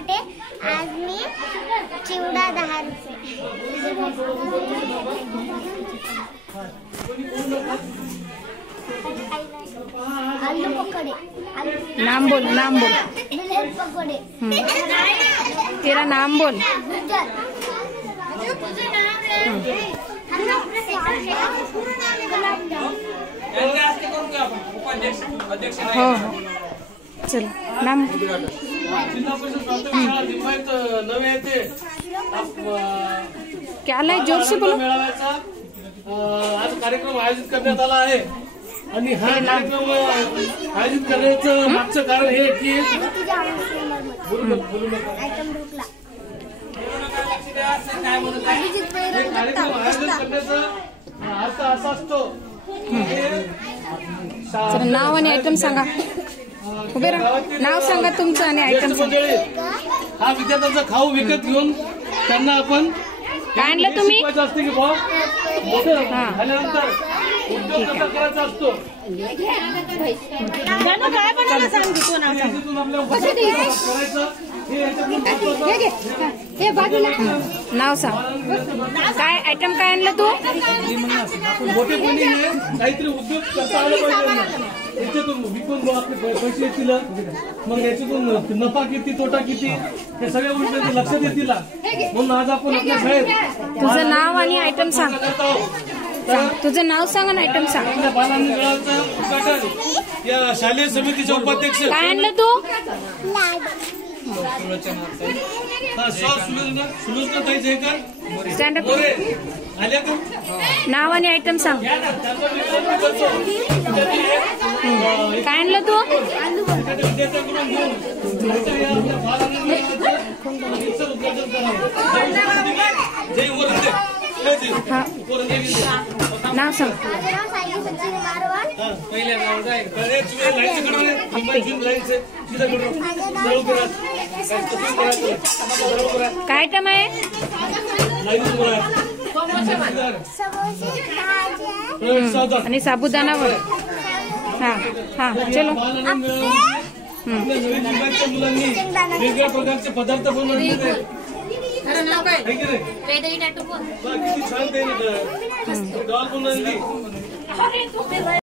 गटे। आज मी चिवडा 10 रुपये। आलू पकोड़े। नाम बोल, नाम बोल। ब्रेड पकोड़े। तेरा नाम बोल। हो चल नाम क्या लाय जोर से बोलो। आज कार्यक्रम आयोजित करण्यात आला आहे आणि हा कार्यक्रम आयोजित करण्याचं मागचं कारण हे की कार्यक्रम आयोजित करण्याचा अर्थ असा असतो। नाव आणि आयटम सांगा। उभे राहा, नाव सांगा तुमचं आणि आयटम सांगा। हा विद्यार्थ्यांचा खाऊ विकत घेऊन त्यांना आपण काय आणलं तुम्ही? असते की भाव मोठं झाल्यानंतर उद्योग कसा करायचा असतो नाव सांग। काय आयटम काय आणलं तू? मोठेपणी काहीतरी उद्योग करता आला पाहिजे। याच्यातून विकून आपले पैसे येतील, मग याच्यातून नफा किती तोटा किती हे सगळ्या गोष्टी लक्षात येतील। म्हणून आज आपण आपल्या शाळेत तुझं नाव आणि आयटम सांग। तुझं नाव सांग आणि आयटम सांग। बालमंदिराचं उद्घाटन या शालेय समितीचे उपाध्यक्ष काय आणलं तू? Stand up. नाव आणि आयटम सांग। काय आणलं तू? नाव सांग। काय आयटम आहे? आणि साबुदाणावर। हा हा चलो। नवीन विभागाच्या मुलांनी वेगवेगळ्या प्रकारचे पदार्थ बनवले। किती छान ते डॉल बनवली।